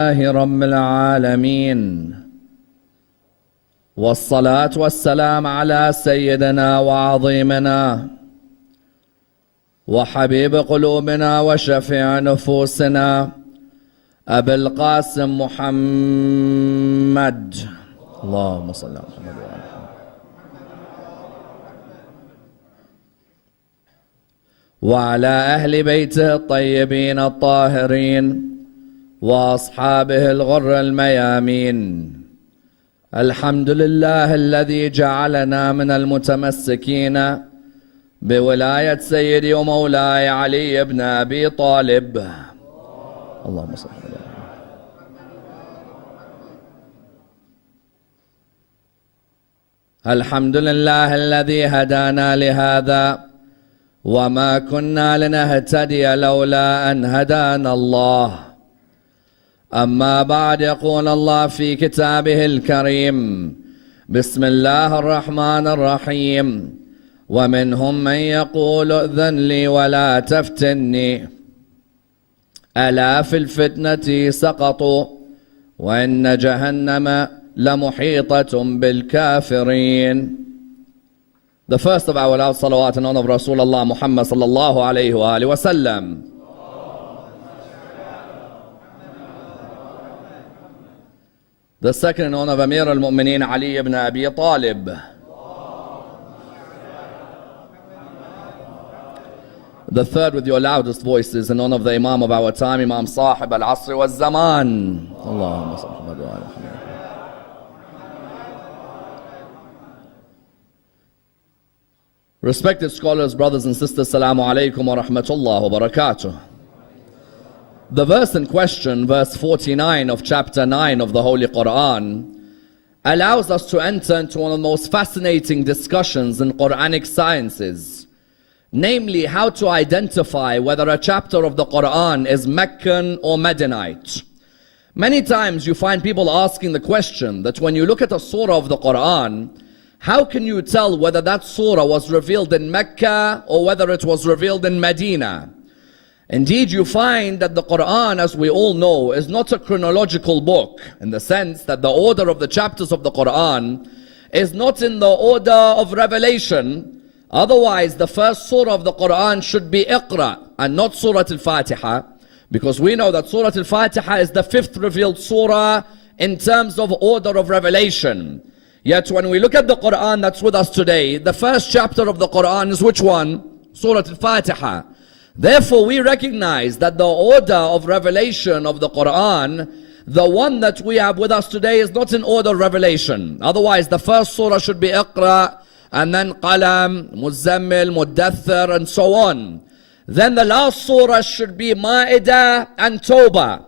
لله رب العالمين والصلاة والسلام على سيدنا وعظيمنا وحبيب قلوبنا وشفيع نفوسنا أبي القاسم محمد اللهم صل على محمد وعلى محمد وعلى أهل بيته الطيبين الطاهرين وأصحابه الغر الميامين. الحمد لله الذي جعلنا من المتمسكين بولاية سيدي ومولاي علي بن أبي طالب. اللهم صل على الحمد لله الذي هدانا لهذا وما كنا لنهتدي لولا أن هدانا الله. أما بعد، يقول الله في كتابه الكريم: بسم الله الرحمن الرحيم: ومنهم من يقول ائذن لي ولا تفتني ألا في الفتنة سقطوا وإن جهنم لمحيطة بالكافرين. The first of our loud salawat in honor of Rasulullah Muhammad sallallahu alayhi wa alihi wa sallam. The second in honor of Amir al-Mu'mineen Ali ibn Abi Talib. The third with your loudest voices in honor of the Imam of our time, Imam Sahib al-Asr wal-Zaman. Allahumma salli ala Muhammad. Respected scholars, brothers and sisters, Assalamu alaikum wa rahmatullah wa barakatuh. The verse in question, verse 49 of chapter 9 of the Holy Quran, allows us to enter into one of the most fascinating discussions in Quranic sciences, namely how to identify whether a chapter of the Quran is Meccan or Medinite. Many times you find people asking the question that when you look at a surah of the Quran, how can you tell whether that surah was revealed in Mecca or whether it was revealed in Medina? Indeed, you find that the Quran, as we all know, is not a chronological book, in the sense that the order of the chapters of the Quran is not in the order of revelation. Otherwise, the first surah of the Quran should be Iqra and not Surah Al-Fatiha, because we know that Surah Al-Fatiha is the fifth revealed surah in terms of order of revelation. Yet when we look at the Quran that's with us today, the first chapter of the Quran is which one? Surah Al-Fatiha. Therefore, we recognize that the order of revelation of the Quran, the one that we have with us today, is not in order of revelation. Otherwise, the first surah should be Iqra, and then Qalam, Muzzammil, Muddathir, and so on. Then the last surah should be Ma'idah and Tawbah.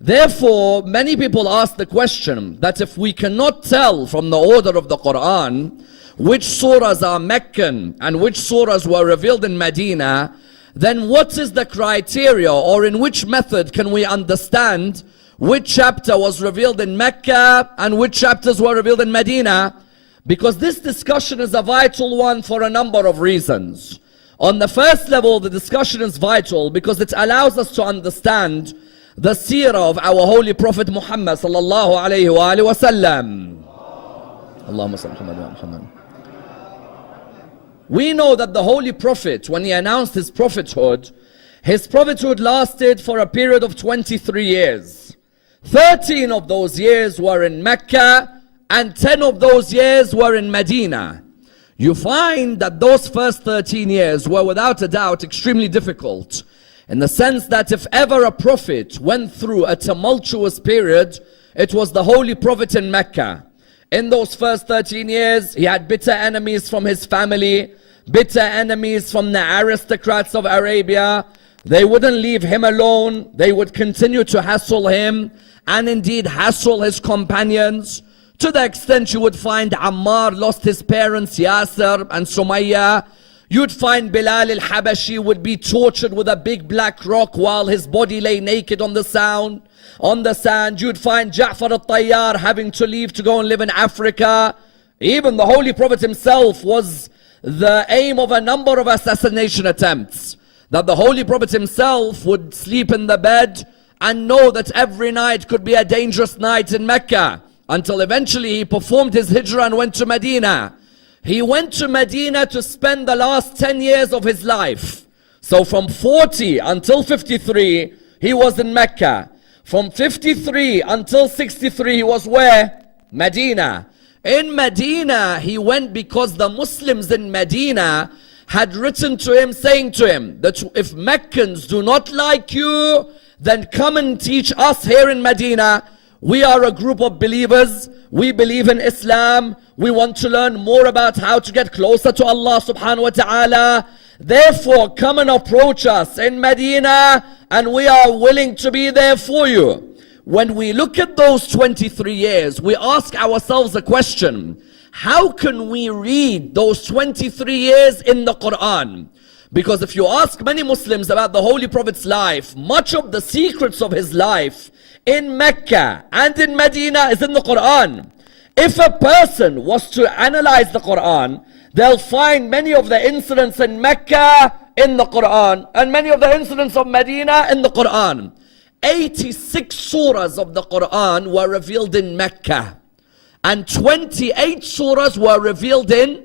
Therefore, many people ask the question that if we cannot tell from the order of the Quran which surahs are Meccan and which surahs were revealed in Medina, then what is the criteria, or in which method can we understand which chapter was revealed in Mecca and which chapters were revealed in Medina? Because this discussion is a vital one for a number of reasons. On the first level, the discussion is vital because it allows us to understand the seerah of our holy Prophet Muhammad sallallahu alayhi wa alihi wa sallam. Allahumma salli ala Muhammad. We know that the Holy Prophet, when he announced his prophethood lasted for a period of 23 years. 13 of those years were in Mecca and 10 of those years were in Medina. You find that those first 13 years were without a doubt extremely difficult, in the sense that if ever a prophet went through a tumultuous period, it was the Holy Prophet in Mecca. In those first 13 years, he had bitter enemies from his family, bitter enemies from the aristocrats of Arabia. They wouldn't leave him alone. They would continue to hassle him, and indeed hassle his companions, to the extent you would find Ammar lost his parents Yasir and Sumayya. You'd find Bilal al-Habashi would be tortured with a big black rock while his body lay naked on the sand. You'd find Ja'far al-Tayyar having to leave to go and live in Africa. Even the Holy Prophet himself was the aim of a number of assassination attempts. That the Holy Prophet himself would sleep in the bed and know that every night could be a dangerous night in Mecca, until eventually he performed his hijrah and went to Medina. He went to Medina to spend the last 10 years of his life. So from 40 until 53, he was in Mecca. From 53 until 63, he was where? Medina. In Medina, he went because the Muslims in Medina had written to him, saying to him that if Meccans do not like you, then come and teach us here in Medina. We are a group of believers. We believe in Islam. We want to learn more about how to get closer to Allah subhanahu wa ta'ala. Therefore, come and approach us in Medina, and we are willing to be there for you. When we look at those 23 years, we ask ourselves a question. How can we read those 23 years in the Quran? Because if you ask many Muslims about the Holy Prophet's life, much of the secrets of his life in Mecca and in Medina is in the Quran. If a person was to analyze the Quran, they'll find many of the incidents in Mecca in the Quran and many of the incidents of Medina in the Quran. 86 surahs of the Quran were revealed in Mecca, and 28 surahs were revealed in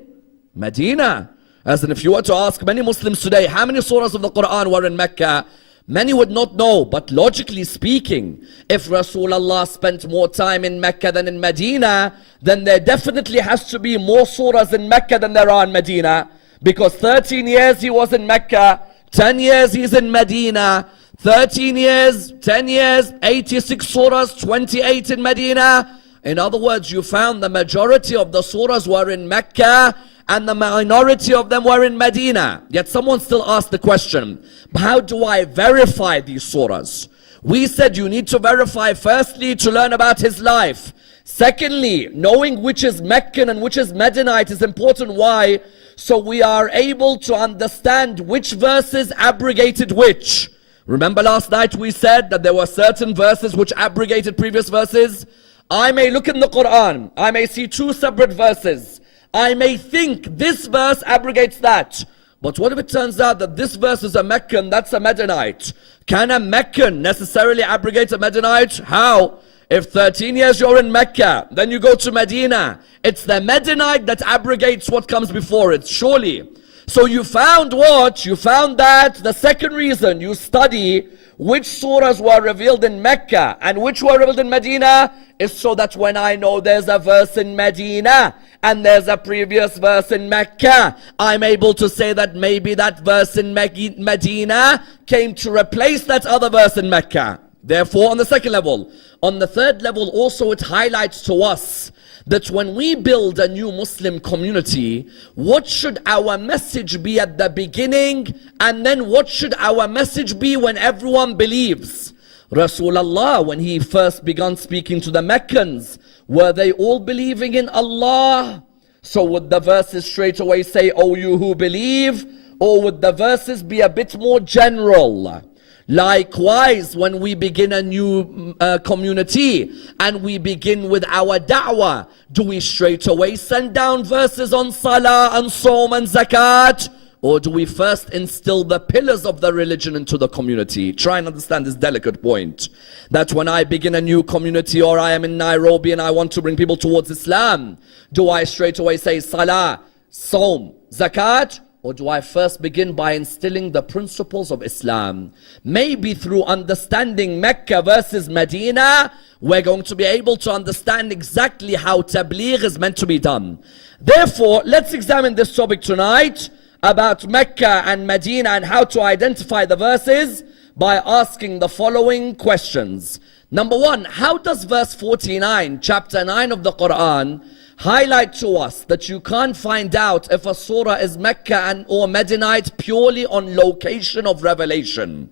Medina. As in, if you were to ask many Muslims today, how many surahs of the Quran were in Mecca? Many would not know, but logically speaking, if Rasulullah spent more time in Mecca than in Medina, then there definitely has to be more surahs in Mecca than there are in Medina. Because 13 years he was in Mecca, 10 years he's in Medina, 13 years, 10 years, 86 surahs, 28 in Medina. In other words, you found the majority of the surahs were in Mecca and the minority of them were in Medina. Yet someone still asked the question, how do I verify these surahs? We said you need to verify firstly to learn about his life. Secondly, knowing which is Meccan and which is Medinite is important. Why? So we are able to understand which verses abrogated which. Remember last night we said that there were certain verses which abrogated previous verses? I may look in the Quran, I may see two separate verses. I may think this verse abrogates that. But what if it turns out that this verse is a Meccan, that's a Medinite? Can a Meccan necessarily abrogate a Medinite? How? If 13 years you're in Mecca, then you go to Medina, it's the Medinite that abrogates what comes before it, surely. So you found what? You found that the second reason you study which surahs were revealed in Mecca and which were revealed in Medina is so that when I know there's a verse in Medina and there's a previous verse in Mecca, I'm able to say that maybe that verse in Medina came to replace that other verse in Mecca. Therefore, on the second level. On the third level, also it highlights to us that when we build a new Muslim community, what should our message be at the beginning, and then what should our message be when everyone believes? Rasulullah, when he first began speaking to the Meccans, were they all believing in Allah? So would the verses straight away say, "O you who believe," or would the verses be a bit more general? Likewise, when we begin a new community and we begin with our da'wah, do we straight away send down verses on salah and Sawm and zakat? Or do we first instill the pillars of the religion into the community? Try and understand this delicate point. That when I begin a new community, or I am in Nairobi and I want to bring people towards Islam, do I straight away say salah, Sawm, zakat? Or do I first begin by instilling the principles of Islam? Maybe through understanding Mecca versus Medina, we're going to be able to understand exactly how tabligh is meant to be done. Therefore, let's examine this topic tonight about Mecca and Medina and how to identify the verses by asking the following questions. Number one, how does verse 49, chapter 9 of the Quran, highlight to us that you can't find out if a surah is Mecca or Medinite purely on location of revelation?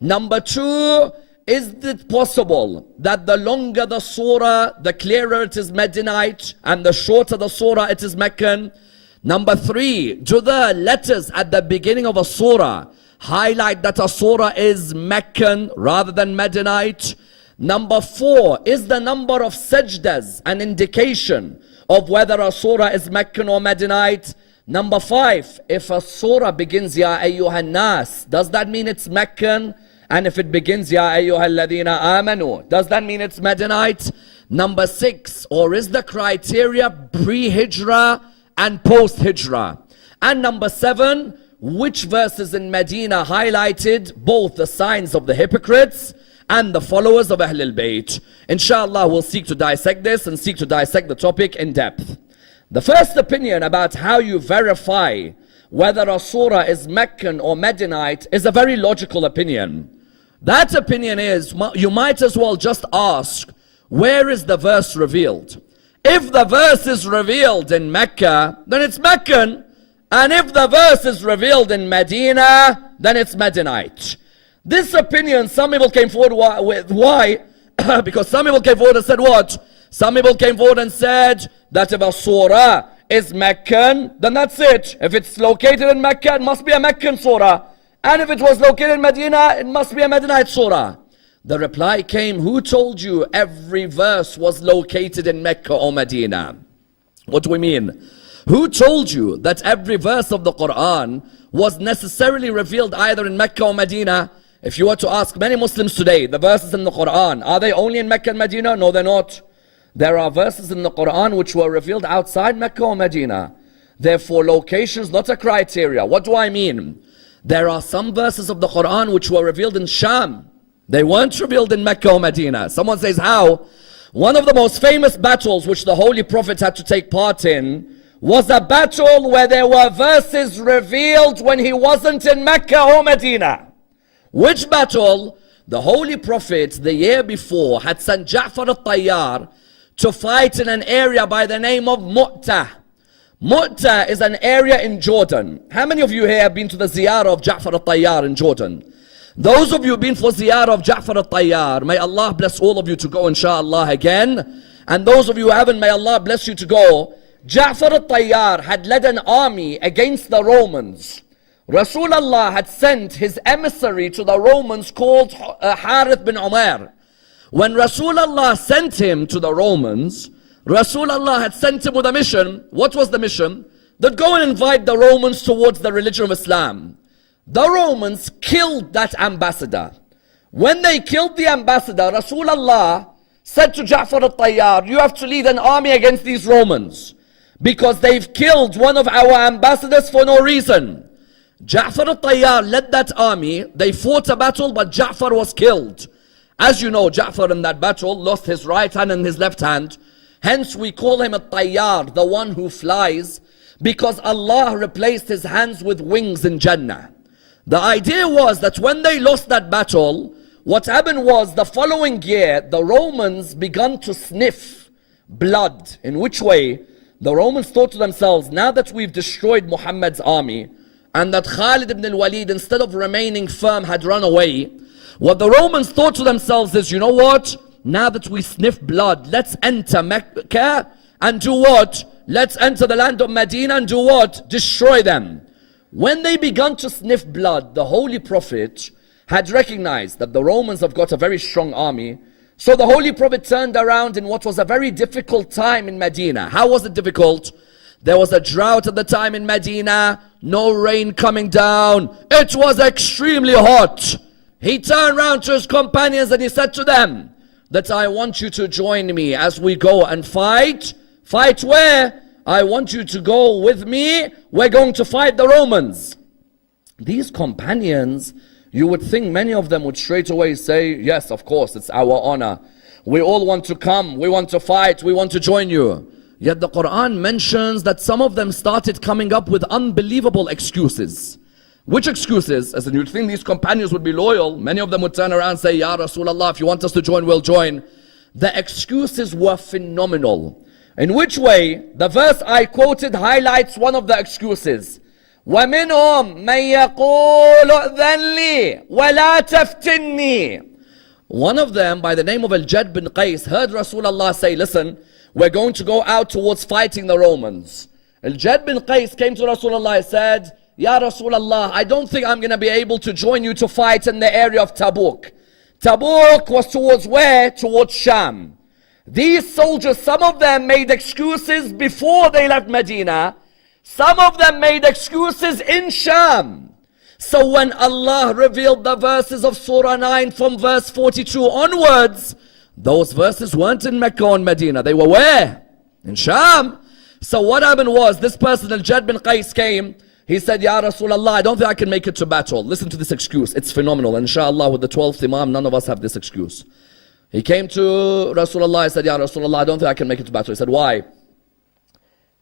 Number two, is it possible that the longer the surah, the clearer it is Medinite, and the shorter the surah, it is Meccan? Number three, do the letters at the beginning of a surah highlight that a surah is Meccan rather than Medinite? Number four, is the number of sajdas an indication of whether a surah is Meccan or Medinite? Number five, if a surah begins Ya Ayyuhan Nas, does that mean it's Meccan? And if it begins, Ya ayyuhalladhina amanu, does that mean it's Medinite? Number 6, or is the criteria pre-Hijrah and post-Hijrah? And number 7, which verses in Medina highlighted both the signs of the hypocrites and the followers of Ahlul Bayt? Inshallah, we'll seek to dissect this and seek to dissect the topic in depth. The first opinion about how you verify whether a surah is Meccan or Medinite is a very logical opinion. That opinion is, you might as well just ask, where is the verse revealed? If the verse is revealed in Mecca, then it's Meccan. And if the verse is revealed in Medina, then it's Medinite. This opinion, some people came forward with. Why? Because some people came forward and said what? Some people came forward and said that if a surah is Meccan, then that's it. If it's located in Mecca, it must be a Meccan surah. And if it was located in Medina, it must be a Medinite surah. The reply came, who told you every verse was located in Mecca or Medina? What do we mean? Who told you that every verse of the Quran was necessarily revealed either in Mecca or Medina? If you were to ask many Muslims today, the verses in the Quran, are they only in Mecca and Medina? No, they're not. There are verses in the Quran which were revealed outside Mecca or Medina. Therefore, location is not a criteria. What do I mean? There are some verses of the Quran which were revealed in Sham. They weren't revealed in Mecca or Medina. Someone says, how? One of the most famous battles which the Holy Prophet had to take part in was a battle where there were verses revealed when he wasn't in Mecca or Medina. Which battle? The Holy Prophet, the year before, had sent Ja'far al-Tayyar to fight in an area by the name of Mu'tah. Mu'tah is an area in Jordan. How many of you here have been to the ziyarah of Ja'far al-Tayyar in Jordan? Those of you who've been for ziyarah of Ja'far al-Tayyar, may Allah bless all of you to go inshallah again. And those of you who haven't, may Allah bless you to go. Ja'far al-Tayyar had led an army against the Romans. Rasulullah had sent his emissary to the Romans called Harith bin Umar. When Rasulullah sent him to the Romans, Rasulullah had sent him with a mission. What was the mission? That go and invite the Romans towards the religion of Islam. The Romans killed that ambassador. When they killed the ambassador, Rasulullah said to Ja'far al-Tayyar, you have to lead an army against these Romans because they've killed one of our ambassadors for no reason. Ja'far al-Tayyar led that army. They fought a battle, but Ja'far was killed. As you know, Ja'far in that battle lost his right hand and his left hand. Hence we call him al-Tayyar, the one who flies, because Allah replaced his hands with wings in Jannah. The idea was that when they lost that battle, what happened was the following year, the Romans began to sniff blood. In which way? The Romans thought to themselves, now that we've destroyed Muhammad's army, and that Khalid ibn al-Walid, instead of remaining firm, had run away, what the Romans thought to themselves is, you know what? Now that we sniff blood, let's enter Mecca and do what? Let's enter the land of Medina and do what? Destroy them. When they began to sniff blood, the Holy Prophet had recognized that the Romans have got a very strong army. So the Holy Prophet turned around in what was a very difficult time in Medina. How was it difficult? There was a drought at the time in Medina, no rain coming down. It was extremely hot. He turned around to his companions and he said to them that I want you to join me as we go and fight. Fight where? I want you to go with me. We're going to fight the Romans. These companions, you would think many of them would straight away say, yes, of course, it's our honor. We all want to come. We want to fight. We want to join you. Yet the Quran mentions that some of them started coming up with unbelievable excuses. Which excuses? As in, you'd think these companions would be loyal. Many of them would turn around and say, Ya Rasulullah, if you want us to join, we'll join. The excuses were phenomenal. In which way? The verse I quoted highlights one of the excuses. وَمِنْهُمْ مَنْ يَقُولُ أَذَنْ لِي وَلَا تَفْتِنِّي. One of them, by the name of Al-Jad bin Qais, heard Rasulullah say, listen, we're going to go out towards fighting the Romans. Al-Jad bin Qais came to Rasulullah and said, Ya Rasulullah, I don't think I'm going to be able to join you to fight in the area of Tabuk. Tabuk was towards where? Towards Sham. These soldiers, some of them made excuses before they left Medina. Some of them made excuses in Sham. So when Allah revealed the verses of Surah 9 from verse 42 onwards, those verses weren't in Mecca or Medina. They were where? In Sham. So what happened was, this person, Al-Jad bin Qais, came. He said, Ya Rasulullah, I don't think I can make it to battle. Listen to this excuse. It's phenomenal. Inshallah, with the 12th Imam, none of us have this excuse. He came to Rasulullah. He said, Ya Rasulullah, I don't think I can make it to battle. He said, why?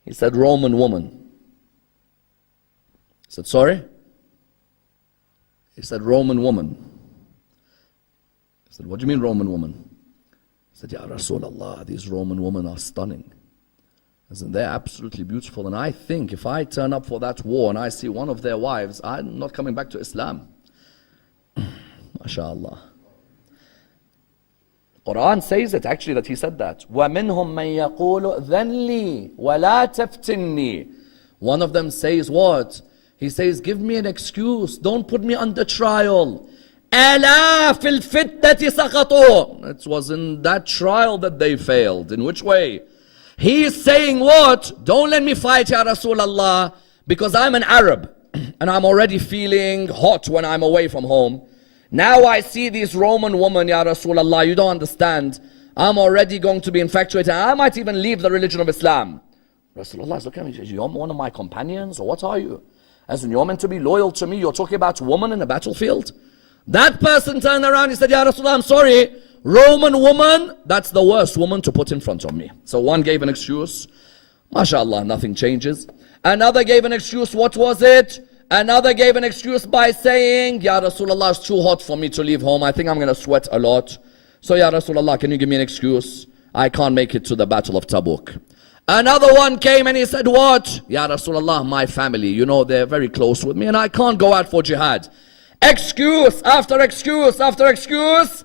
He said, Roman woman. He said, sorry? He said, Roman woman. He said, what do you mean Roman woman? He said, Ya Rasulullah, these Roman women are stunning. I said, they're absolutely beautiful. And I think if I turn up for that war and I see one of their wives, I'm not coming back to Islam. MashaAllah. Quran says it actually, that he said that. وَمِنْهُمْ مَنْ يَقُولُ ذَنْ لِي وَلَا تَفْتِنِّي. One of them says what? He says, give me an excuse. Don't put me under trial. أَلَا فِي الْفِتْنَةِ سَقَطُوا. It was in that trial that they failed. In which way? He is saying what? Don't let me fight, Ya Rasulullah, because I'm an Arab and I'm already feeling hot when I'm away from home. Now I see these Roman women, Ya Rasulullah, you don't understand. I'm already going to be infatuated. I might even leave the religion of Islam. Rasulullah is looking at me, you're one of my companions, or what are you? As in, you're meant to be loyal to me, you're talking about women in a battlefield? That person turned around, he said, Ya Rasulullah, I'm sorry. Roman woman, that's the worst woman to put in front of me. So one gave an excuse. MashaAllah, nothing changes. Another gave an excuse. What was it? Another gave an excuse by saying, Ya Rasulullah, it's too hot for me to leave home. I think I'm going to sweat a lot. So Ya Rasulullah, can you give me an excuse? I can't make it to the Battle of Tabuk. Another one came and he said, what? Ya Rasulullah, my family, you know, they're very close with me and I can't go out for jihad. Excuse after excuse after excuse.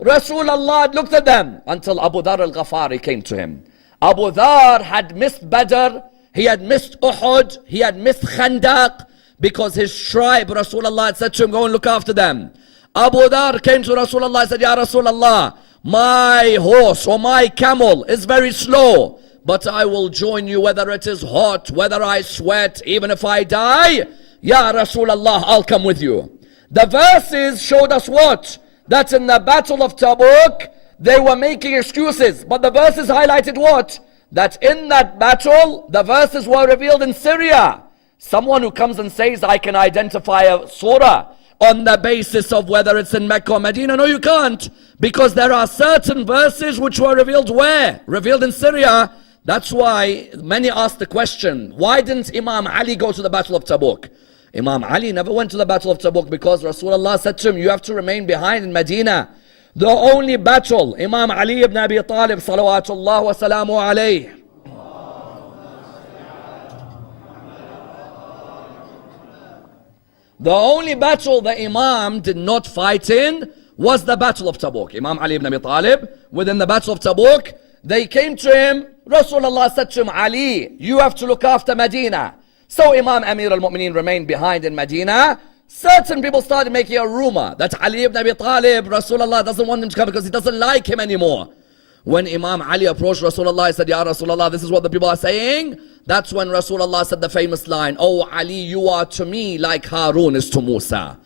Rasulullah looked at them until Abu Dhar al-Ghafari came to him. Abu Dhar had missed Badr, he had missed Uhud, he had missed Khandaq, because his tribe, Rasulullah had said to him, go and look after them. Abu Dhar came to Rasulullah and said, Ya Rasulullah, my horse or my camel is very slow, but I will join you whether it is hot, whether I sweat, even if I die. Ya Rasulullah, I'll come with you. The verses showed us what? That in the Battle of Tabuk, they were making excuses. But the verses highlighted what? That in that battle, the verses were revealed in Syria. Someone who comes and says, I can identify a surah on the basis of whether it's in Mecca or Medina. No, you can't. Because there are certain verses which were revealed where? Revealed in Syria. That's why many ask the question, why didn't Imam Ali go to the Battle of Tabuk? Imam Ali never went to the Battle of Tabuk because Rasulullah said to him, you have to remain behind in Medina. The only battle, Imam Ali ibn Abi Talib, salawatullah wa salamu alayh. The only battle the Imam did not fight in was the Battle of Tabuk. Imam Ali ibn Abi Talib, within the Battle of Tabuk, they came to him. Rasulullah said to him, Ali, you have to look after Medina. So Imam Amir al-Mu'mineen remained behind in Medina. Certain people started making a rumor that Ali ibn Abi Talib, Rasulullah doesn't want him to come because he doesn't like him anymore. When Imam Ali approached Rasulullah, he said, Ya Rasulullah, this is what the people are saying. That's when Rasulullah said the famous line, Oh Ali, you are to me like Harun is to Musa.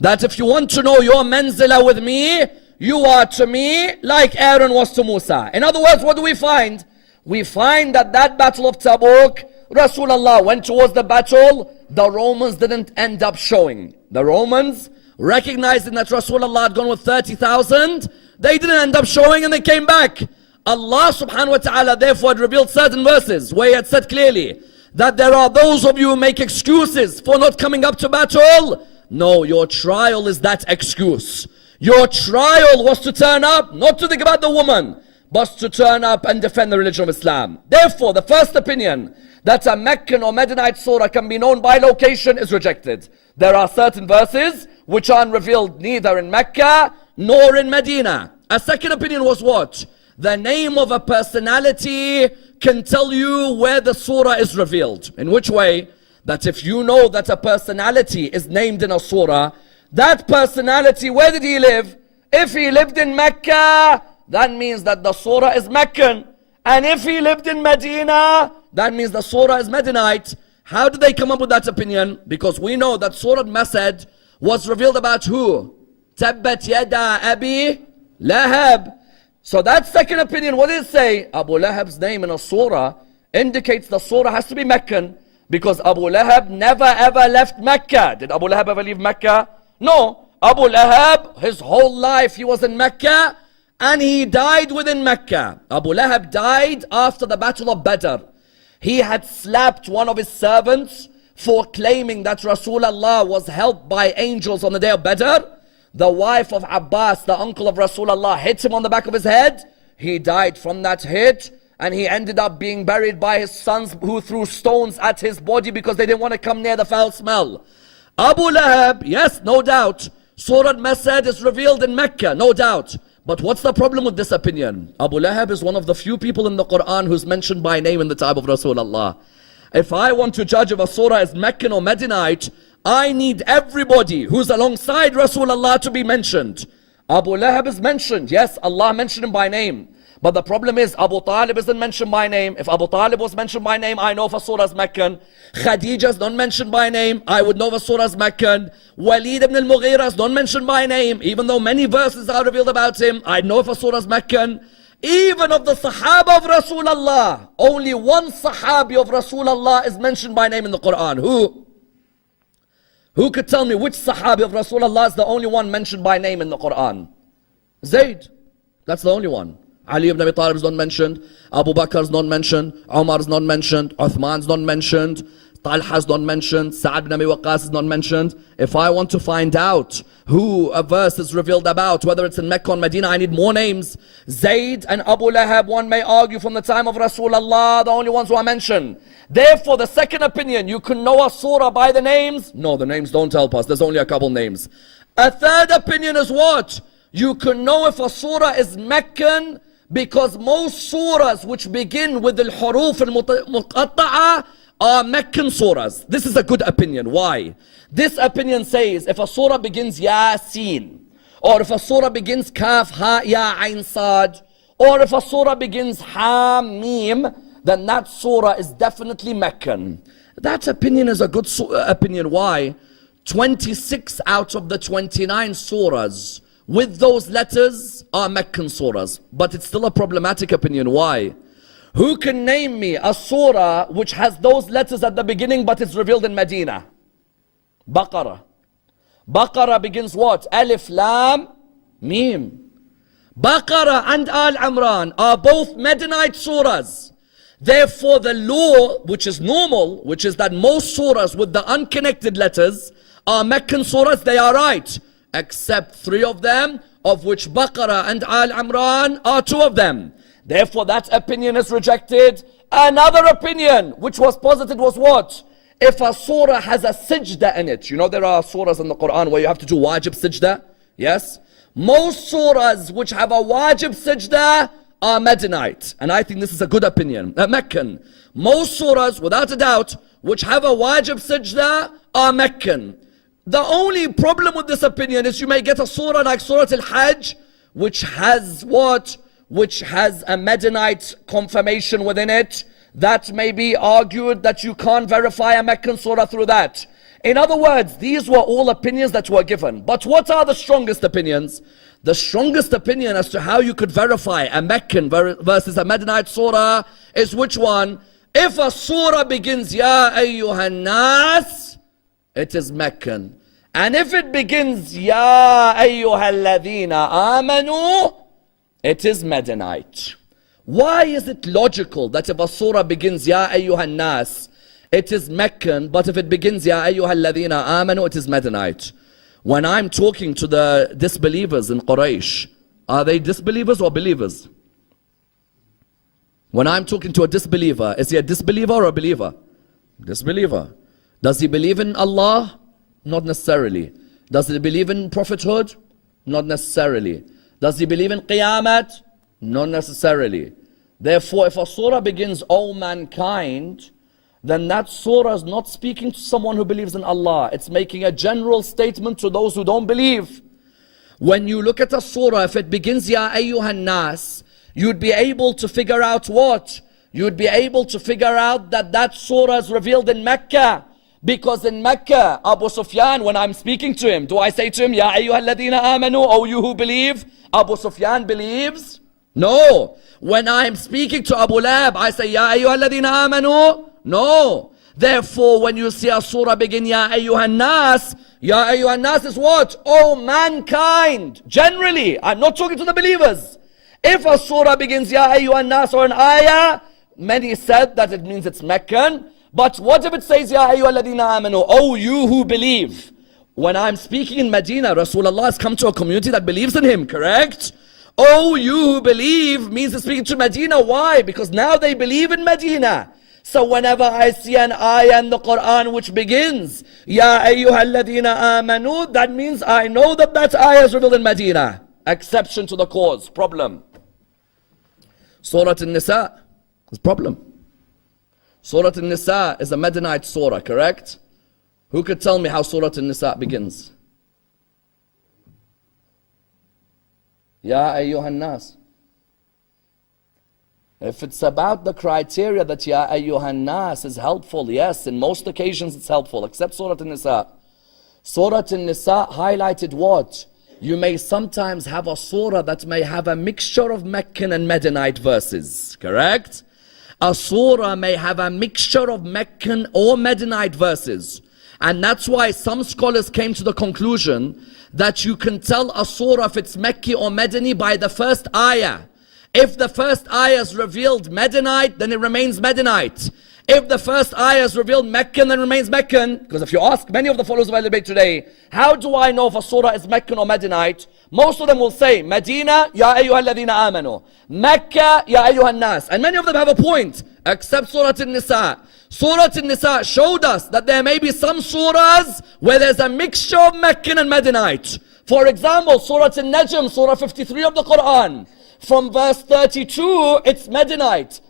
That if you want to know your manzila with me, you are to me like Aaron was to Musa. In other words, what do we find? We find that that Battle of Tabuk, Rasulullah went towards the battle, the Romans didn't end up showing. The Romans, recognizing that Rasulullah had gone with 30,000, they didn't end up showing and they came back. Allah subhanahu wa ta'ala therefore had revealed certain verses where he had said clearly that there are those of you who make excuses for not coming up to battle. No, your trial is that excuse. Your trial was to turn up, not to think about the woman, but to turn up and defend the religion of Islam. Therefore, the first opinion that a Meccan or Medinite surah can be known by location is rejected. There are certain verses which aren't revealed neither in Mecca nor in Medina. A second opinion was what? The name of a personality can tell you where the surah is revealed. In which way? That if you know that a personality is named in a surah, that personality, where did he live? If he lived in Mecca, that means that the surah is Meccan. And if he lived in Medina, that means the surah is Medinite. How did they come up with that opinion? Because we know that Surah Masad was revealed about who? Tabbat yada Abi Lahab. So that second opinion, what did it say? Abu Lahab's name in a surah indicates the surah has to be Meccan, because Abu Lahab never ever left Mecca. Did Abu Lahab ever leave Mecca? No. Abu Lahab, his whole life he was in Mecca, and he died within Mecca. Abu Lahab died after the battle of Badr. He had slapped one of his servants for claiming that Rasulullah was helped by angels on the day of Badr. The wife of Abbas, the uncle of Rasulullah, hit him on the back of his head. He died from that hit, and he ended up being buried by his sons, who threw stones at his body because they didn't want to come near the foul smell. Abu Lahab, yes, no doubt, Surah Masad is revealed in Mecca, no doubt. But what's the problem with this opinion? Abu Lahab is one of the few people in the Quran who's mentioned by name in the time of Rasulullah. If I want to judge if a surah is Meccan or Medinite, I need everybody who's alongside Rasulullah to be mentioned. Abu Lahab is mentioned. Yes, Allah mentioned him by name. But the problem is Abu Talib isn't mentioned by name. If Abu Talib was mentioned by name, I know if a surah is Meccan. Khadija is not mentioned by name. I would know if a surah is Meccan. Walid ibn al-Mughira is not mentioned by name. Even though many verses are revealed about him, I know if a surah is Meccan. Even of the Sahaba of Rasulullah, only one Sahabi of Rasulullah is mentioned by name in the Quran. Who? Who could tell me which Sahabi of Rasulullah is the only one mentioned by name in the Quran? Zayd. That's the only one. Ali ibn Abi Talib is not mentioned. Abu Bakr is not mentioned. Umar is not mentioned. Uthman is not mentioned. Talha is not mentioned. Sa'ad ibn Abi Waqqas is not mentioned. If I want to find out who a verse is revealed about, whether it's in Mecca or Medina, I need more names. Zayd and Abu Lahab, one may argue from the time of Rasulullah, the only ones who are mentioned. Therefore, the second opinion, you can know a surah by the names. No, the names don't help us. There's only a couple names. A third opinion is what? You can know if a surah is Meccan, because most surahs which begin with the huruf al-muqatta'a are Meccan surahs. This is a good opinion. Why? This opinion says if a surah begins Yasin, or if a surah begins Kaf, Ha, Ya, Ain, Sad, or if a surah begins Ham, Mim, then that surah is definitely Meccan. That opinion is a good opinion. Why? 26 out of the 29 surahs with those letters are Meccan surahs. But it's still a problematic opinion. Why? Who can name me a surah which has those letters at the beginning but it's revealed in Medina? Baqarah. Baqarah begins what? Alif, Lam, Mim. Baqarah and Al-Imran are both Medinite surahs. Therefore, the law, which is normal, which is that most surahs with the unconnected letters are Meccan surahs, they are right. Except 3 of them, of which Baqarah and Al-Imran are 2 of them. Therefore, that opinion is rejected. Another opinion, which was posited, was what? If a surah has a sajda in it. You know there are surahs in the Quran where you have to do wajib sajda? Yes? Most surahs which have a wajib sajda are Medinite. And I think this is a good opinion. Meccan. Most surahs, without a doubt, which have a wajib sajda are Meccan. The only problem with this opinion is you may get a surah like Surah Al-Hajj, which has what? Which has a Medinite confirmation within it. That may be argued that you can't verify a Meccan surah through that. In other words, these were all opinions that were given. But what are the strongest opinions? The strongest opinion as to how you could verify a Meccan versus a Medinite surah is which one? If a surah begins Ya Ayyuhan Nas, it is Meccan. And if it begins Ya Ayyuhal Ladhina Amanu, it is Medinite. Why is it logical that if a surah begins Ya Ayyuhan Nas, it is Meccan, but if it begins Ya Ayyuhal Ladhina Amanu, it is Medinite? When I'm talking to the disbelievers in Quraysh, are they disbelievers or believers? When I'm talking to a disbeliever, is he a disbeliever or a believer? Disbeliever. Does he believe in Allah? Not necessarily. Does he believe in prophethood? Not necessarily. Does he believe in Qiyamat? Not necessarily. Therefore, if a surah begins, O mankind, then that surah is not speaking to someone who believes in Allah. It's making a general statement to those who don't believe. When you look at a surah, if it begins Ya Ayyuhan Nas, you'd be able to figure out what? you'd be able to figure out that that surah is revealed in Mecca. Because in Mecca, Abu Sufyan, when I'm speaking to him, do I say to him, Ya ayyuhalladhina amanu, O you who believe? Abu Sufyan believes? No. When I'm speaking to Abu Lahab, I say, Ya ayyuhalladhina amanu? No. Therefore, when you see a surah begin, Ya ayyuhan nas is what? Oh mankind. Generally, I'm not talking to the believers. If a surah begins, Ya ayyuhan nas, or an ayah, many said that it means it's Meccan. But what if it says, Ya ayyuhalladhina amanu, oh you who believe? When I'm speaking in Medina, Rasulullah has come to a community that believes in him, correct? Oh you who believe means he's speaking to Medina. Why? Because now they believe in Medina. So whenever I see an ayah in the Quran which begins, Ya ayyuhalladhina amanu, that means I know that that ayah is revealed in Medina. Exception to the cause, problem. Surah An-Nisa is problem. Surah An-Nisa is a Medinite surah, correct? Who could tell me how Surah An-Nisa begins? Ya ayyuhan nas. If it's about the criteria that Ya ayyuhan nas is helpful, yes, in most occasions it's helpful, except Surah An-Nisa. Surah An-Nisa highlighted what? You may sometimes have a surah that may have a mixture of Meccan and Medinite verses, correct? A surah may have a mixture of Meccan or Medinite verses. And that's why some scholars came to the conclusion that you can tell a surah if it's Mecca or Medini by the first ayah. If the first ayah is revealed Medinite, then it remains Medinite. If the first ayah is revealed Meccan, then it remains Meccan. Because if you ask many of the followers of Ahlul Bayt today, how do I know if a surah is Meccan or Medinite? Most of them will say, Medina, Ya ayyuhalladhina amanu. Mecca, Ya ayyuhan nas. And many of them have a point, except Surah An-Nisa. Surah An-Nisa showed us that there may be some surahs where there's a mixture of Meccan and Medinite. For example, Surah An-Najm, Surah 53 of the Quran. From verse 32, it's Medinite.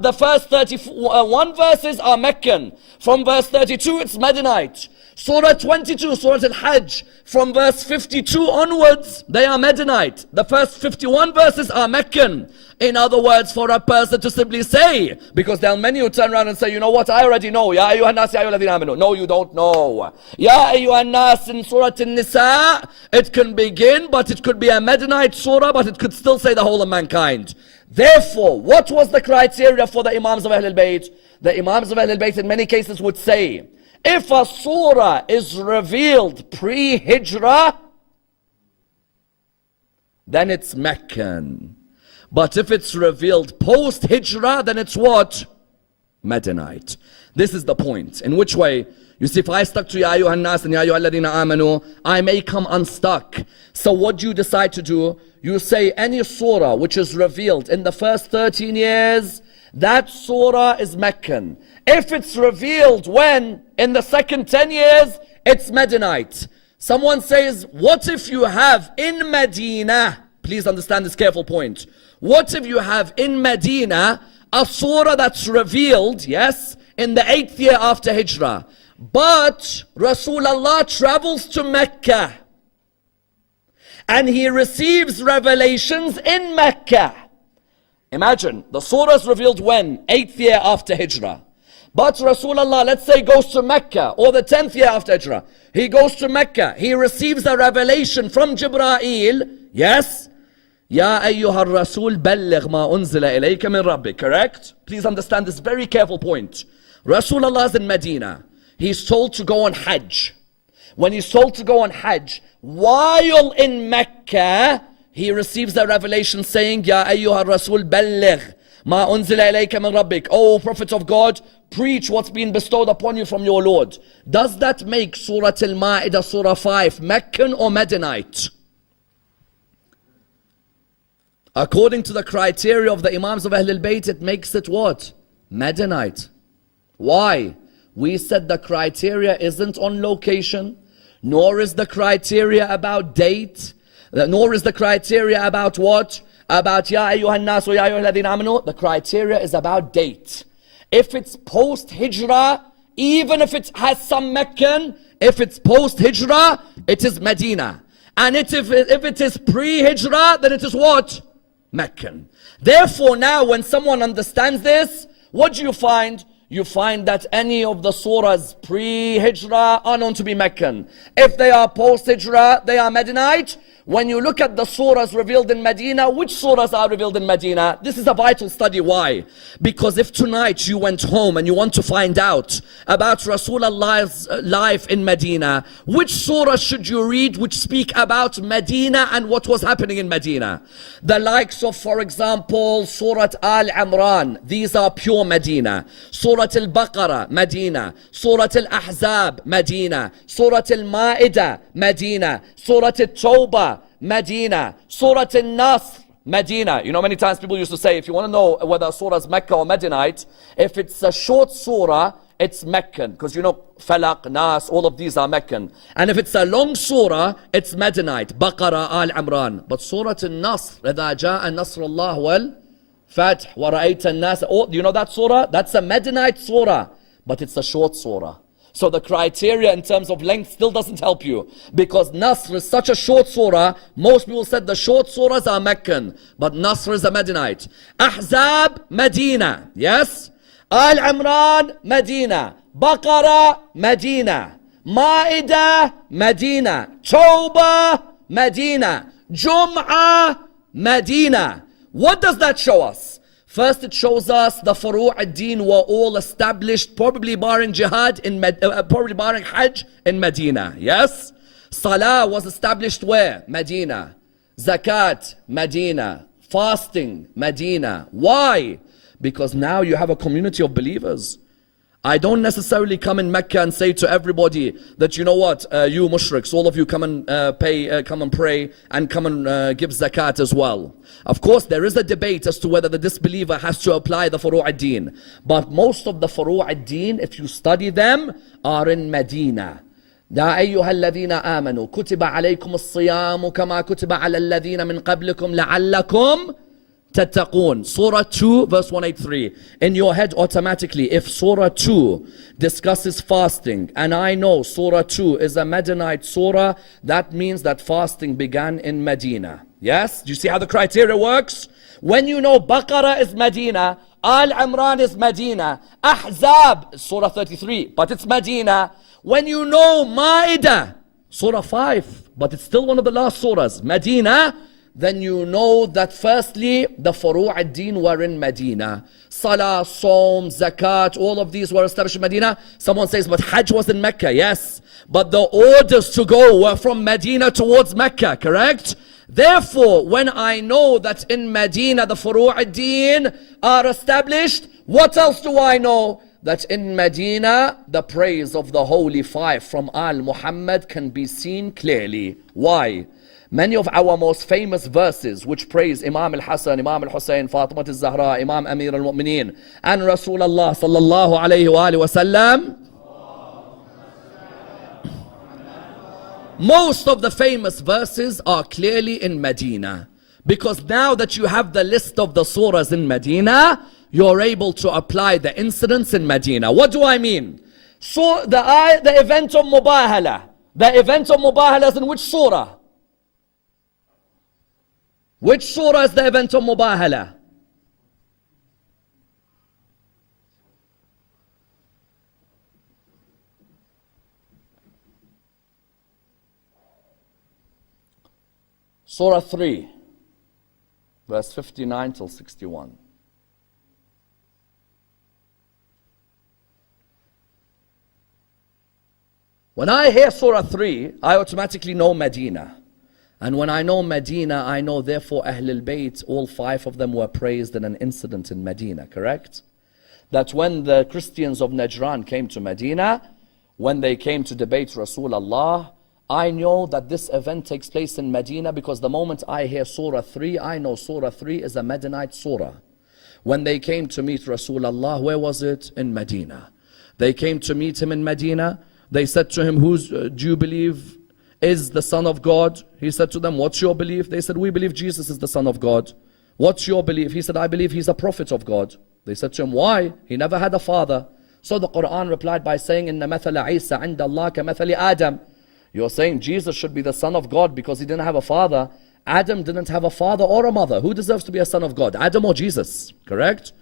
The first 31 verses are Meccan. From verse 32, it's Medinite. Surah 22, Surah Al-Hajj, from verse 52 onwards, they are Medinite. The first 51 verses are Meccan. In other words, for a person to simply say, because there are many who turn around and say, you know what, I already know. Ya ayyuhan nas, ya ayyuhalladhina amanu. No, you don't know. Ya ayyuhan nas in Surah An-Nisa, it can begin, but it could be a Medinite surah, but it could still say the whole of mankind. Therefore, what was the criteria for the Imams of Ahlul Bayt? The Imams of Ahlul Bayt in many cases would say, if a surah is revealed pre-Hijrah, then it's Meccan. But if it's revealed post-Hijrah, then it's what? Medinite. This is the point. In which way? You see, if I stuck to Ya ayyuhan nas and Ya ayyuhalladhina amanu, I may come unstuck. So what do you decide to do? You say any surah which is revealed in the first 13 years, that surah is Meccan. If it's revealed when? In the second 10 years, it's Medinite. Someone says, what if you have in Medina, please understand this careful point. What if you have in Medina a surah that's revealed, yes, in the 8th year after Hijrah. But Rasulullah travels to Mecca and he receives revelations in Mecca. Imagine, the surah is revealed when? 8th year after Hijrah. But Rasulullah, let's say, goes to Mecca, or the 10th year after Hijrah. He goes to Mecca. He receives a revelation from Jibreel. Yes? Ya ayyuha rasul balligh ma unzila ilayka min rabbik. Correct? Please understand this very careful point. Rasulullah is in Medina. He's told to go on Hajj. When he's told to go on Hajj, while in Mecca, he receives a revelation saying, Ya ayyuha rasul balligh ma unzila ilayka min rabbik. O Prophet of God, preach what's been bestowed upon you from your Lord. Does that make Surah Al-Ma'idah, Surah 5, Meccan or Medinite? According to the criteria of the Imams of Ahlul Bayt, it makes it what? Medinite. Why? We said the criteria isn't on location, nor is the criteria about date, nor is the criteria about what? About Ya ayyuhan nas wa ya ayyuhalladhina amanu. The criteria is about date. If it's post-Hijrah, even if it has some Meccan, if it's post-Hijrah, it is Medina. And if it is pre-Hijrah, then it is what? Meccan. Therefore now when someone understands this, what do you find? You find that any of the surahs pre-Hijrah are known to be Meccan. If they are post-Hijrah, they are Medinite. When you look at the surahs revealed in Medina, which surahs are revealed in Medina? This is a vital study. Why? Because if tonight you went home and you want to find out about Rasulullah's life in Medina, which surahs should you read which speak about Medina and what was happening in Medina? The likes of, for example, Surah Al-Imran. These are pure Medina. Surah Al-Baqarah, Medina. Surah Al-Ahzab, Medina. Surah Al-Ma'idah, Medina. Surah Al-Tawbah, Medina. Surah Al-Nasr, Medina. You know, many times people used to say, if you want to know whether a surah is Mecca or Medinite, if it's a short surah, it's Meccan. Because you know, Falaq, Nas, all of these are Meccan. And if it's a long surah, it's Medinite. Baqarah, Al-Imran. But Surah Al-Nasr, إِذَا جَاءَ نَصْرُ اللَّهِ وَالْفَتْحِ وَرَأَيْتَ النَّاسَ. Oh, do you know that surah? That's a Medinite surah. But it's a short surah. So the criteria in terms of length still doesn't help you. Because Nasr is such a short surah, most people said the short surahs are Meccan. But Nasr is a Medinite. Ahzab, Medina. Yes? Al-Imran, Medina. Baqarah, Medina. Ma'idah, Medina. Tawbah, Medina. Jum'ah, Medina. What does that show us? First, it shows us the Furu' ad-Din were all established, probably barring Jihad, probably barring Hajj in Medina. Yes? Salah was established where? Medina. Zakat, Medina. Fasting, Medina. Why? Because now you have a community of believers. I don't necessarily come in Mecca and say to everybody that, you know what, you mushriks, all of you come and come and pray and come and give zakat as well. Of course, there is a debate as to whether the disbeliever has to apply the Furu' ad-Din. But most of the Furu' ad-Din, if you study them, are in Medina. يا أيها الذين آمنوا كتب عليكم الصيام كما كتب على الذين من قبلكم لعلكم تتقون. Surah 2 verse 183. In your head automatically, if Surah 2 discusses fasting, and I know Surah 2 is a Medinite surah, that means that fasting began in Medina. Yes? Do you see how the criteria works? When you know Baqarah is Medina, Al-Imran is Medina, Ahzab, Surah 33, but it's Medina. When you know Ma'idah, Surah 5, but it's still one of the last surahs, Medina, then you know that firstly, the Furu' ad-Din were in Medina. Salah, Saum, Zakat, all of these were established in Medina. Someone says, but Hajj was in Mecca. Yes, but the orders to go were from Medina towards Mecca, correct? Therefore, when I know that in Medina the Furu' ad-Din are established, what else do I know? That in Medina, the praise of the Holy Five from Al-Muhammad can be seen clearly. Why? Many of our most famous verses which praise Imam al-Hasan, Imam al-Hussein, Fatima al-Zahra, Imam Amir al-Mu'mineen, and Rasulullah sallallahu alayhi wa sallam, most of the famous verses are clearly in Medina. Because now that you have the list of the surahs in Medina, you're able to apply the incidents in Medina. What do I mean? So the event of Mubahala. The event of Mubahala is in which surah? Which surah is the event of Mubahala? Surah 3, verse 59 till 61. When I hear Surah 3, I automatically know Medina. And when I know Medina, I know therefore Ahlul Bayt, all five of them were praised in an incident in Medina, correct? That when the Christians of Najran came to Medina, when they came to debate Rasulullah, I know that this event takes place in Medina because the moment I hear Surah 3, I know Surah 3 is a Medinite surah. When they came to meet Rasulullah, where was it? In Medina. They came to meet him in Medina. They said to him, do you believe is the Son of God? He said to them, what's your belief? They said, we believe Jesus is the Son of God. What's your belief? He said, I believe he's a prophet of God. They said to him, why? He never had a father. So the Quran replied by saying, إِنَّ مَثَلَ عِيسَى عِنْدَ اللَّهِ كَمَثَلِ آدَمَ. You're saying Jesus should be the Son of God because he didn't have a father. Adam didn't have a father or a mother. Who deserves to be a son of God? Adam or Jesus? Correct?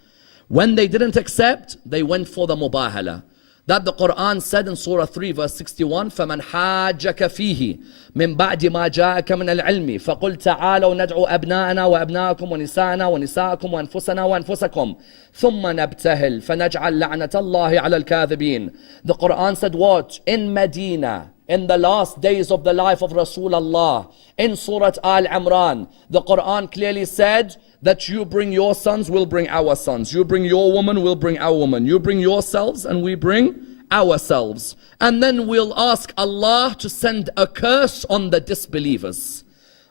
When they didn't accept, they went for the mubahala. That the Quran said in Surah 3 verse 61, فَمَنْ حَاجَّكَ فِيهِ مِنْ بَعْدِ مَا جَاءَكَ مِنَ الْعِلْمِ فَقُلْ تَعَالَوْا نَدْعُوا أَبْنَاءَنَا وَأَبْنَاءَكُمْ وَنِسَاءَنَا وَنِسَاءَكُمْ وَأَنفُسَنَا وَأَنفُسَكُمْ ثُمَّ نَبْتَهِلْ فَنَجْعَلْ لَعْنَةَ اللَّهِ عَلَى الْكَاذِبِينَ. The Quran said what? In Medina, in the last days of the life of Rasulullah, in Surah Al-Imran, the Quran clearly said that you bring your sons, we'll bring our sons. You bring your woman, we'll bring our woman. You bring yourselves and we bring ourselves. And then we'll ask Allah to send a curse on the disbelievers.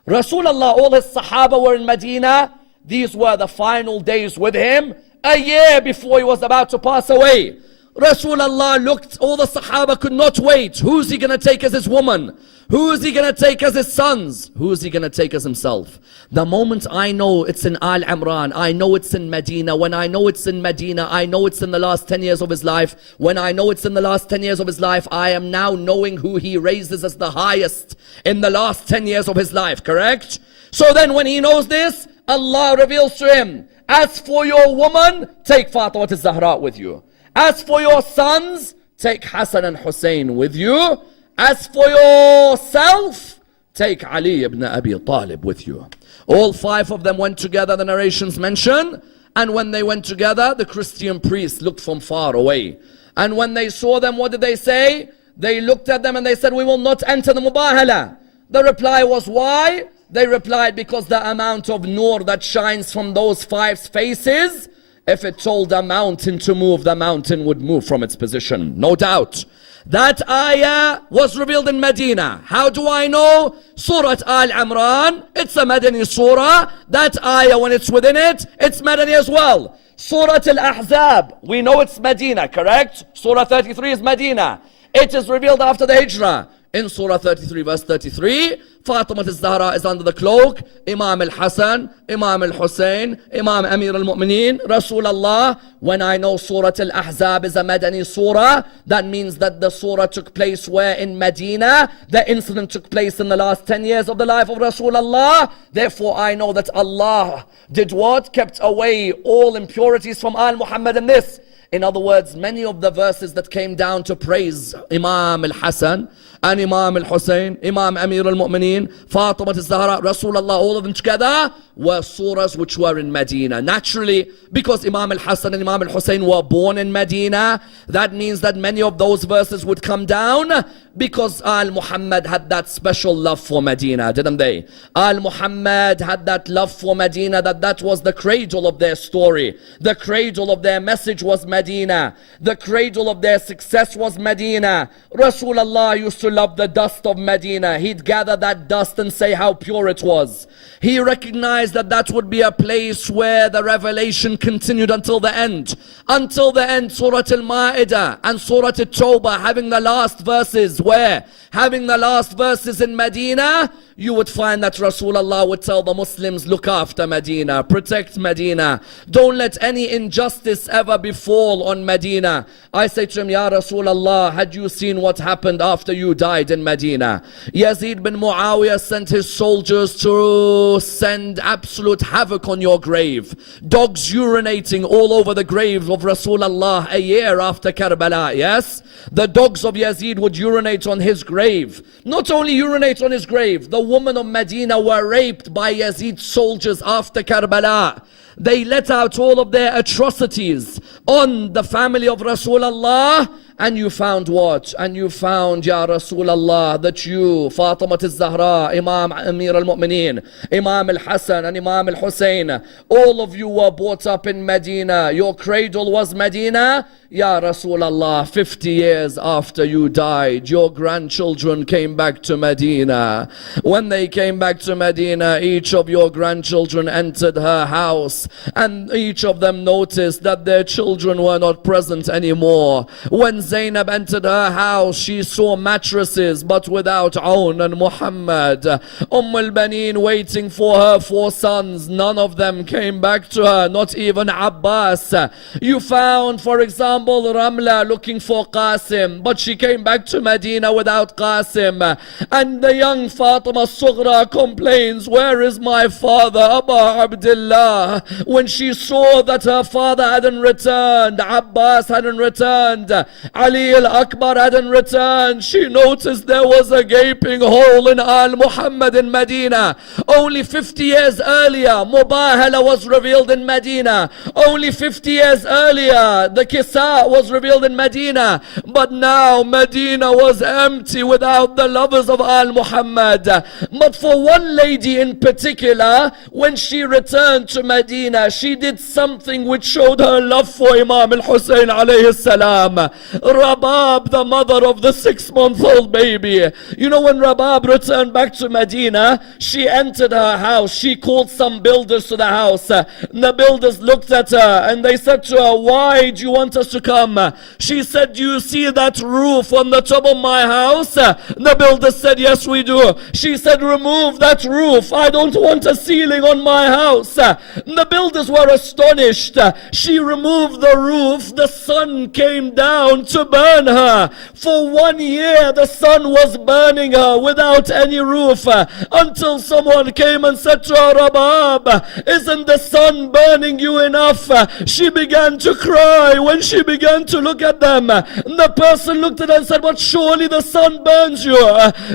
Rasulullah, all his Sahaba were in Medina. These were the final days with him, a year before he was about to pass away. Rasulullah looked, all the Sahaba could not wait. Who's he going to take as his woman? Who is he going to take as his sons? Who is he going to take as himself? The moment I know it's in Al-Imran, I know it's in Medina. When I know it's in Medina, I know it's in the last 10 years of his life. When I know it's in the last 10 years of his life, I am now knowing who he raises as the highest in the last 10 years of his life, correct? So then when he knows this, Allah reveals to him, as for your woman, take Fatima al-Zahra with you. As for your sons, take Hassan and Hussein with you. As for yourself, take Ali ibn Abi Talib with you. All five of them went together, the narrations mention. And when they went together, the Christian priests looked from far away. And when they saw them, what did they say? They looked at them and they said, we will not enter the mubahala. The reply was, why? They replied, because the amount of nur that shines from those five faces, if it told a mountain to move, the mountain would move from its position. No doubt. That ayah was revealed in Medina. How do I know? Surah Al-Imran, it's a Madani surah. That ayah, when it's within it, it's Madani as well. Surah Al-Ahzab, we know it's Medina, correct? Surah 33 is Medina. It is revealed after the Hijrah. In Surah 33 verse 33, Fatima al-Zahra is under the cloak, Imam al-Hassan, Imam al-Hussein, Imam Amir al-Mu'mineen, Rasulullah. When I know Surah Al-Ahzab is a Madani surah, that means that the surah took place where? In Medina. The incident took place in the last 10 years of the life of Rasulullah. Therefore I know that Allah did what? Kept away all impurities from Al-Muhammad in this. In other words, many of the verses that came down to praise Imam al-Hassan and Imam al-Hussein, Imam Amir al-Mu'mineen, Fatima al-Zahra, Rasulullah, all of them together were surahs which were in Medina. Naturally, because Imam al-Hassan and Imam al-Hussein were born in Medina, that means that many of those verses would come down because Al-Muhammad had that special love for Medina, didn't they? Al-Muhammad had that love for Medina, that was the cradle of their story. The cradle of their message was Medina. The cradle of their success was Medina. Rasulullah used to love the dust of Medina. He'd gather that dust and say how pure it was. He recognized that that would be a place where the revelation continued until the end. Until the end, Surah Al-Ma'idah and Surah At-Tawbah having the last verses where? Having the last verses in Medina, you would find that Rasulullah would tell the Muslims, look after Medina, protect Medina. Don't let any injustice ever befall on Medina. I say to him, Ya Rasulullah, had you seen what happened after you died in Medina? Yazid bin Muawiyah sent his soldiers to send absolute havoc on your grave. Dogs urinating all over the grave of Rasulullah a year after Karbala, yes? The dogs of Yazid would urinate on his grave. Not only urinate on his grave, the women of Medina were raped by Yazid's soldiers after Karbala. They let out all of their atrocities on the family of Rasulullah. And you found what? And you found, Ya Rasulullah, that you, Fatima al-Zahra, Imam Amir al-Mu'mineen, Imam al-Hassan and Imam al-Hussein, all of you were brought up in Medina. Your cradle was Medina. Ya Rasulullah, 50 years after you died, your grandchildren came back to Medina. When they came back to Medina, each of your grandchildren entered her house, and each of them noticed that their children were not present anymore. When Zainab entered her house, she saw mattresses but without Aun and Muhammad. al-Baneen waiting for her 4 sons. None of them came back to her, not even Abbas. You found, for example, Ramla looking for Qasim, but she came back to Medina without Qasim. And the young Fatima Sughra complains, where is my father, Aba Abdullah? When she saw that her father hadn't returned, Abbas hadn't returned, Ali al-Akbar hadn't returned, she noticed there was a gaping hole in al-Muhammad in Medina. Only 50 years earlier, Mubahala was revealed in Medina. Only 50 years earlier, the Kisa was revealed in Medina. But now Medina was empty without the lovers of al-Muhammad. But for one lady in particular, when she returned to Medina, she did something which showed her love for Imam al-Hussein alayhi salam. Rabab, the mother of the 6-month-old baby. You know, when Rabab returned back to Medina, she entered her house. She called some builders to the house. The builders looked at her and they said to her, why do you want us to come? She said, do you see that roof on the top of my house? The builders said, yes, we do. She said, remove that roof. I don't want a ceiling on my house. The builders were astonished. She removed the roof. The sun came down to burn her. For 1 year, the sun was burning her without any roof, until someone came and said to her, Rabab, isn't the sun burning you enough? She began to cry when she began to look at them. The person looked at her and said, but surely the sun burns you.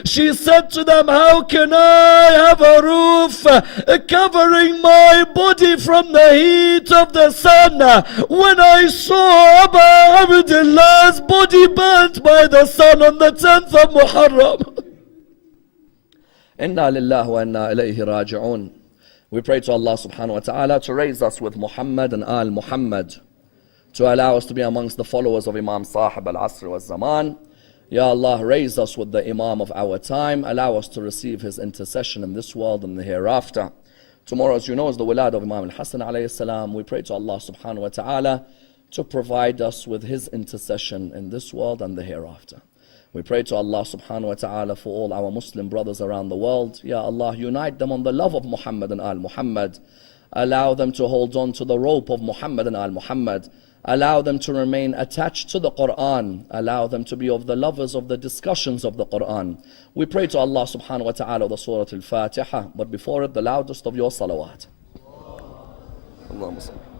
She said to them, how can I have a roof covering my body from the heat of the sun when I saw Abu Abdullah's body burnt by the sun on the 10th of Muharram? Inna lillahi wa inna ilayhi raji'un. We pray to Allah subhanahu wa ta'ala to raise us with Muhammad and Al Muhammad, to allow us to be amongst the followers of Imam Sahib al-Asr wal-Zaman. Ya Allah, raise us with the Imam of our time. Allow us to receive his intercession in this world and the hereafter. Tomorrow, as you know, is the Wilad of Imam al-Hasan alayhi salam. We pray to Allah subhanahu wa ta'ala to provide us with his intercession in this world and the hereafter. We pray to Allah subhanahu wa ta'ala for all our Muslim brothers around the world. Ya Allah, unite them on the love of Muhammad and Al-Muhammad. Allow them to hold on to the rope of Muhammad and Al-Muhammad. Allow them to remain attached to the Quran. Allow them to be of the lovers of the discussions of the Quran. We pray to Allah subhanahu wa ta'ala the Surah Al-Fatiha, but before it the loudest of your salawat. Allahumma salli.